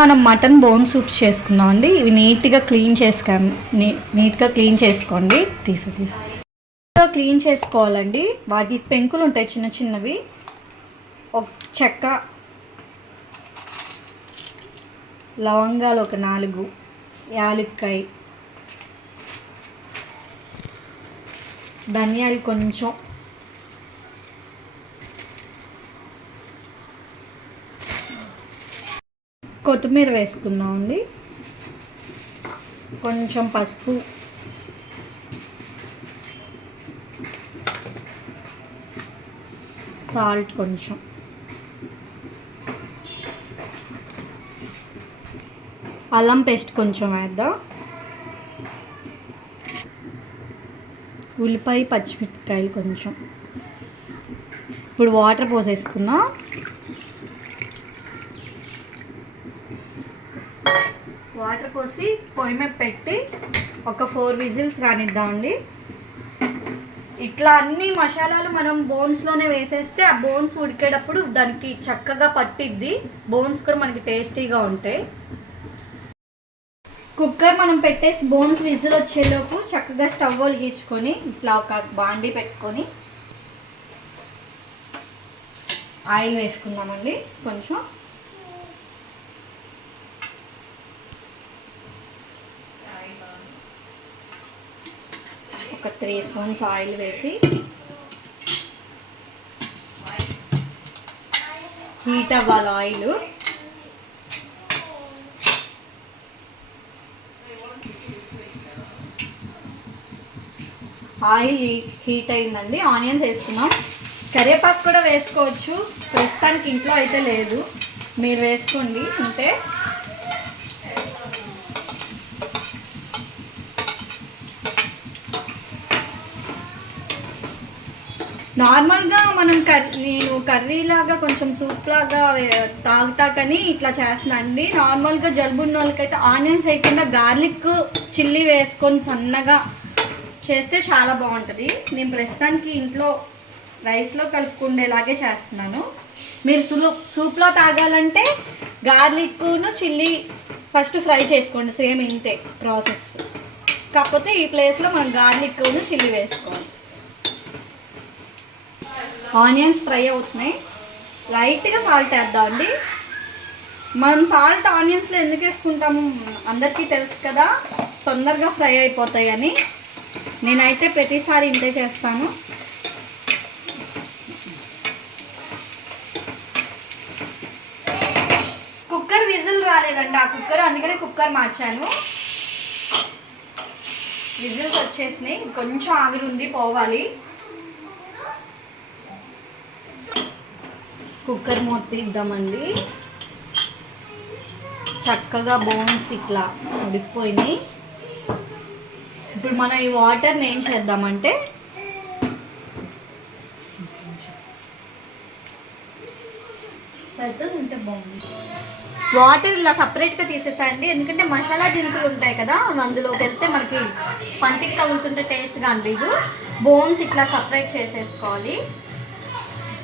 మనం mutton bone soup చేసుకుందాం అండి. ఇవి నీట్గా క్లీన్ చేసుకోండి. క్లీన్ చేసుకోవాలండి. వాటి పెంకులు ఉంటాయి చిన్న చిన్నవి. ఒక చెక్క, లవంగాలు ఒక 4, యాలక్కాయ, ధనియాలు కొంచెం, కొత్తిమీర వేసుకుందాం అండి. కొంచెం పసుపు, సాల్ట్ కొంచెం, అల్లం పేస్ట్ కొంచెం వేద్దాం. ఉల్లిపాయ, పచ్చిమిరపకాయలు కొంచెం. ఇప్పుడు వాటర్ పోసేసుకుందాం. వాటర్ పోసి పొయ్యి మీద పెట్టి ఒక 4 విజిల్స్ రానిద్దామండి. ఇట్లా అన్ని మసాలాలు మనం బోన్స్లోనే వేసేస్తే ఆ బోన్స్ ఉడికేటప్పుడు దానికి చక్కగా పట్టిద్ది. బోన్స్ కూడా మనకి టేస్టీగా ఉంటాయి. కుక్కర్ మనం పెట్టేసి బోన్స్ విజిల్ వచ్చేలోపు చక్కగా స్టవ్ వెలిగించుకొని ఇట్లా ఒక బాండీ పెట్టుకొని ఆయిల్ వేసుకుందామండి. కొంచెం ఒక 3 స్పూన్స్ ఆయిల్ వేసి హీట్ అవ్వాలి. ఆయిల్ హీట్ అయిందండి. ఆనియన్స్ వేసుకున్నాం. కరివేపాకు కూడా వేసుకోవచ్చు. ప్రస్తుతానికి ఇంట్లో అయితే లేదు, మీరు వేసుకోండి ఉంటే. నార్మల్గా మనం నేను కర్రీలాగా కొంచెం సూప్ లాగా తాగుతాకని ఇట్లా చేస్తున్నాను అండి. నార్మల్గా జలుబున్న వాళ్ళకైతే ఆనియన్స్ వేయకుండా గార్లిక్, చిల్లీ వేసుకొని సన్నగా చేస్తే చాలా బాగుంటుంది. నేను ప్రస్తుతానికి ఇంట్లో రైస్లో కలుపుకుండేలాగే చేస్తున్నాను. మీరు సూప్లో తాగాలంటే గార్లిక్ను చిల్లీ ఫస్ట్ ఫ్రై చేసుకోండి. సేమ్ ఇంతే ప్రాసెస్. కాకపోతే ఈ ప్లేస్లో మనం గార్లిక్ను చిల్లీ వేసుకోవాలి. ఆనియన్స్ ఫ్రై అవుతున్నాయి. లైట్గా సాల్ట్ వేద్దామండి. మనం సాల్ట్ ఆనియన్స్లో ఎందుకు వేసుకుంటాము అందరికీ తెలుసు కదా, తొందరగా ఫ్రై అయిపోతాయని. నేనైతే ప్రతిసారి ఇంతే చేస్తాను. కుక్కర్ విజిల్ రాలేదండి ఆ కుక్కర్, అందుకనే కుక్కర్ మార్చాను. విజిల్స్ వచ్చేసినాయి. కొంచెం ఆవిరి ఉంది, పోవాలి. కుక్కర్ మూత తీద్దామండి. చక్కగా బోన్స్ ఇట్లా ఉడికిపోయినాయి. ఇప్పుడు మనం ఈ వాటర్ని ఏం చేద్దామంటే ఉంటే బాగుంది. వాటర్ ఇలా సపరేట్గా తీసేసాయండి. ఎందుకంటే మసాలా దినుసులు ఉంటాయి కదా, అందులోకి వెళ్తే మనకి పంటికి తగులుతుంటే టేస్ట్గా అనిపించదు. బోన్స్ ఇట్లా సపరేట్ చేసేసుకోవాలి.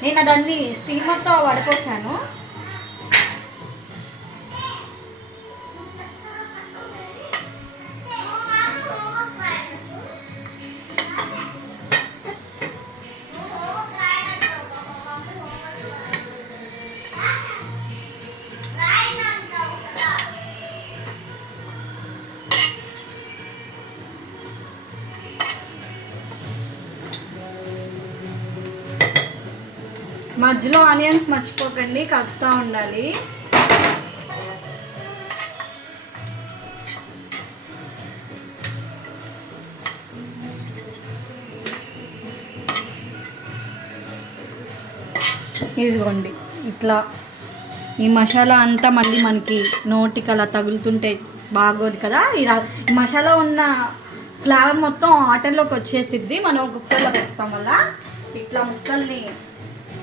నేను దాన్ని స్టీమర్తో వడపోసాను. మధ్యలో ఆనియన్స్ మర్చిపోకండి, కలుపుతూ ఉండాలి. ఇదిగోండి ఇట్లా ఈ మసాలా అంతా మళ్ళీ మనకి నోటికి అలా తగులుతుంటే బాగోదు కదా. ఇలా మసాలా ఉన్న ఫ్లేవర్ మొత్తం వాటర్లోకి వచ్చేసిద్ది మనం కుక్కర్లో పెడతాం వల్ల. ఇట్లా ముక్కల్ని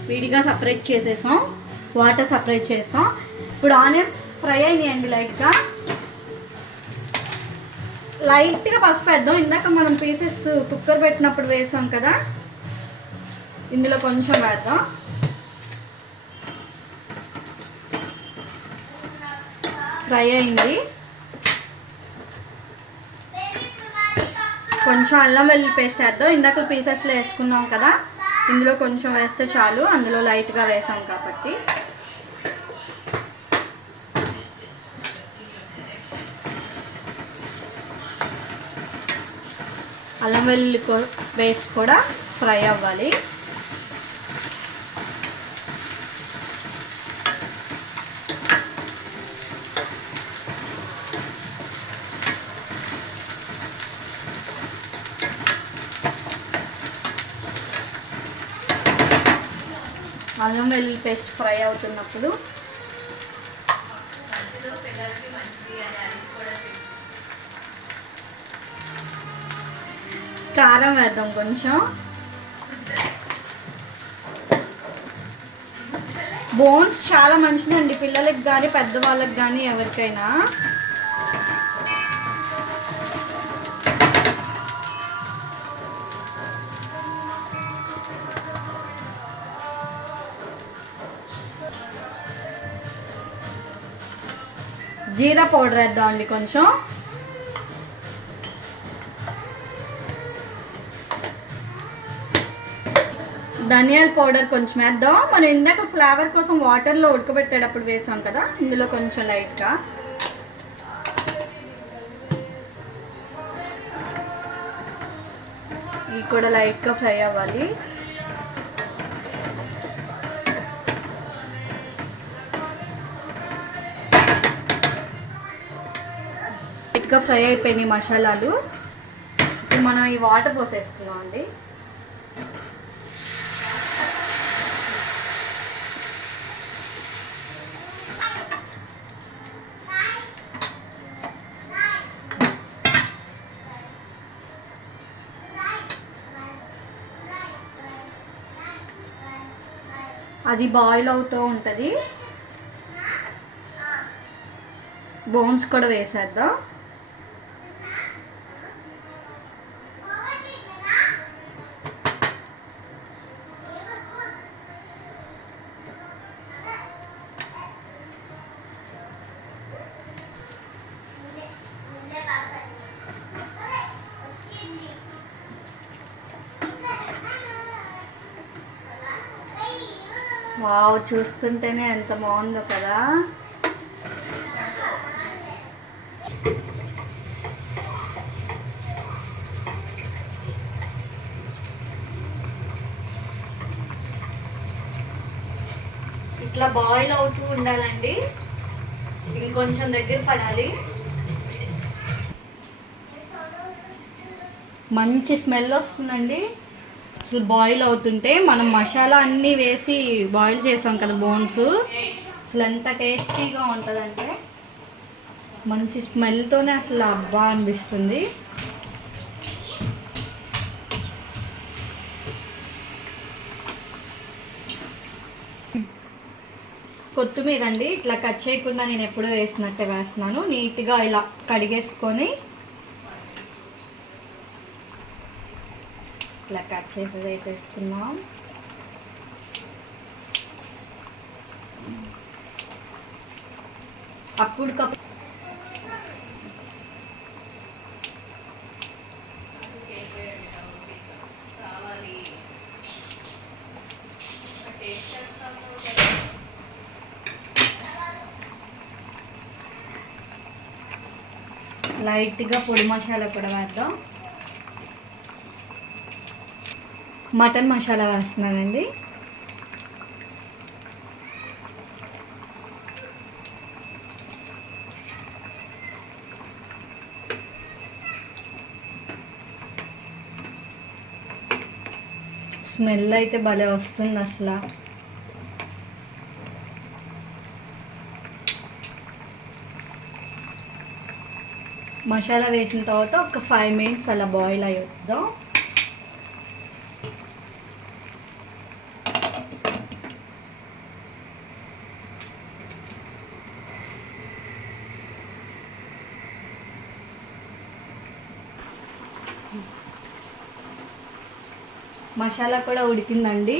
విడిగా సపరేట్ చేసేసాం, వాటర్ సపరేట్ చేసాం. ఇప్పుడు ఆనియన్స్ ఫ్రై అయినాయండి. లైట్గా పసుపు వేద్దాం. ఇందాక మనం పీసెస్ కుక్కర్ పెట్టినప్పుడు వేసాం కదా, ఇందులో కొంచెం వేద్దాం. ఫ్రై అయింది. కొంచెం అల్లం వెల్లుల్లి పేస్ట్ వేద్దాం. ఇందాక పీసెస్లో వేసుకున్నాం కదా, ఇందులో కొంచెం వేస్తే చాలు, అందులో లైట్గా వేసాం కాబట్టి. అల్లం వెల్లుల్లి పేస్ట్ కూడా ఫ్రై అవ్వాలి. అల్లం వెల్లుల్లి పేస్ట్ ఫ్రై అవుతున్నప్పుడు కారం వేద్దాం కొంచెం. బోన్స్ చాలా మంచిదండి పిల్లలకి కానీ పెద్దవాళ్ళకి కానీ ఎవరికైనా. జీరా పౌడర్ వేద్దాం అండి కొంచెం. ధనియాల పౌడర్ కొంచెం వేద్దాం. మనం ఇందాక ఫ్లేవర్ కోసం వాటర్లో ఉడకబెట్టేటప్పుడు వేసాం కదా, ఇందులో కొంచెం లైట్గా. ఇవి కూడా లైట్గా ఫ్రై అవ్వాలి. లైట్గా ఫ్రై అయిపోయినాయి మసాలాలు. ఇప్పుడు మనం ఈ వాటర్ పోసేసుకున్నాం అండి. అది బాయిల్ అవుతూ ఉంటుంది. బోన్స్ కూడా వేసేద్దాం. వావ్, చూస్తుంటేనే ఎంత బాగుందో కదా. ఇట్లా బాయిల్ అవుతూ ఉండాలండి, ఇంకొంచెం దగ్గర పడాలి. మంచి స్మెల్ వస్తుందండి అసలు బాయిల్ అవుతుంటే. మనం మసాలా అన్నీ వేసి బాయిల్ చేసాం కదా బోన్స్, అసలు ఎంత టేస్టీగా ఉంటుందంటే మంచి స్మెల్తోనే అసలు అబ్బా అనిపిస్తుంది. కొత్తిమీర అండి ఇట్లా కట్ చేయకుండా నేను ఎప్పుడూ వేసినట్టే వేస్తున్నాను. నీట్గా ఇలా కడిగేసుకొని ఇట్లా కట్ చేసి వేసేసుకున్నాం. అప్పుడు లైట్గా పొడి మసాలా కూడా వేద్దాం. మటన్ మసాలా వేస్తున్నానండి. స్మెల్ అయితే భలే వస్తుంది అసలు. మసాలా వేసిన తర్వాత ఒక 5 మినిట్స్ అలా బాయిల్ అయ్యిద్దాం. మసాలా కూడా ఉడికిందండి.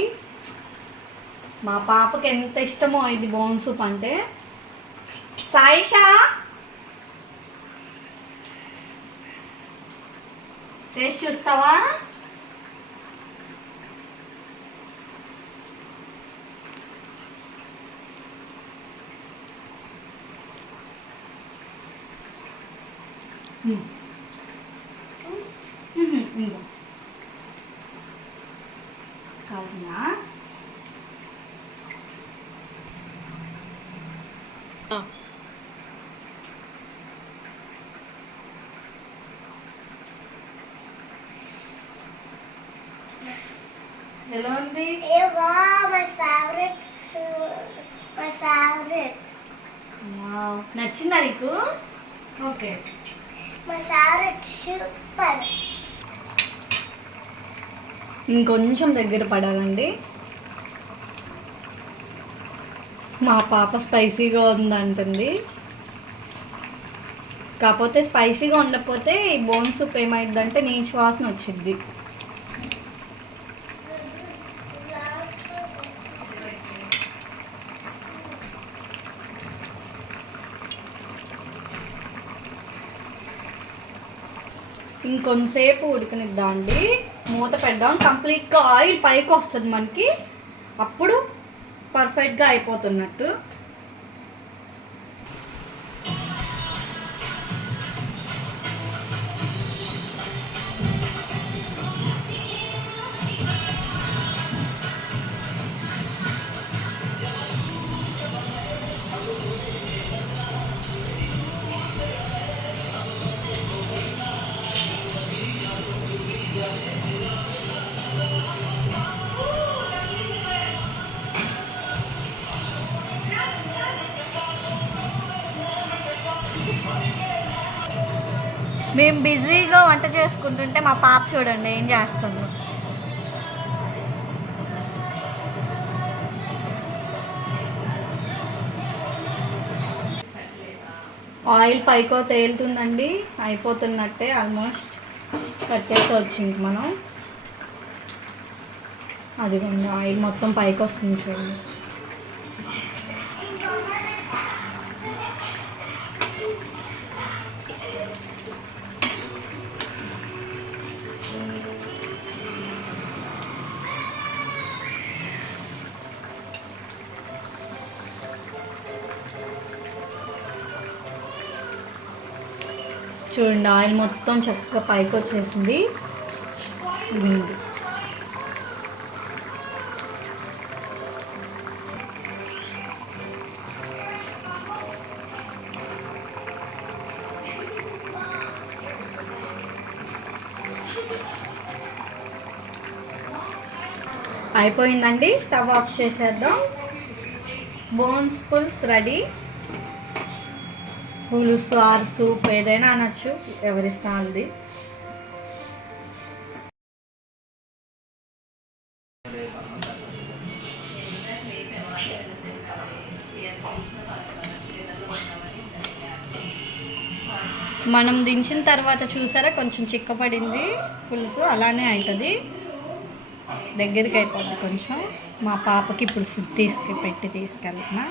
మా పాపకి ఎంత ఇష్టమో ఇది బోన్ సూప్ అంటే. సాయిషా టేస్ట్ చూస్తావా? ఇంకా కావునా ఎలా ఉంది? నచ్చిందా నీకు? ఓకే, ఇంకొంచెం దగ్గర పడాలండి. మా పాప స్పైసీగా ఉందంటుంది. కాకపోతే స్పైసీగా ఉండకపోతే ఈ బోన్ సూప్ ఏమైందంటే నీచు వాసన వచ్చింది. ఇంకొంతసేపు ఉడకనిద్దాం అండి. మూత పెడదాం. కంప్లీట్గా ఆయిల్ పైకి వస్తుంది మనకి, అప్పుడు పర్ఫెక్ట్గా అయిపోతున్నట్టు. మేము బిజీగా వంట చేసుకుంటుంటే మా పాప చూడండి ఏం చేస్తుందో. ఆయిల్ పైకో తేలుతుందండి, అయిపోతున్నట్టే. ఆల్మోస్ట్ కట్టేసవచ్చు ఇంక మనం. అదిగోండి ఆయిల్ మొత్తం పైకి వస్తుంది చూడండి. చూడండి ఆయిల్ మొత్తం చక్కగా పైకి వచ్చేసింది. అయిపోయిందండి, స్టవ్ ఆఫ్ చేసేద్దాం. బోన్స్ పుల్స్ రెడీ. పులుసు ఆర్ సూప్ ఏదైనా అనొచ్చు, ఎవరిష్టం వాళ్ళది. మనం దించిన తర్వాత చూసారా కొంచెం చిక్కపడింది పులుసు, అలానే అవుతుంది, దగ్గరికి అయిపోద్ది కొంచెం. మా పాపకి ఇప్పుడు ఫుడ్ తీసుకెళ్తున్నా.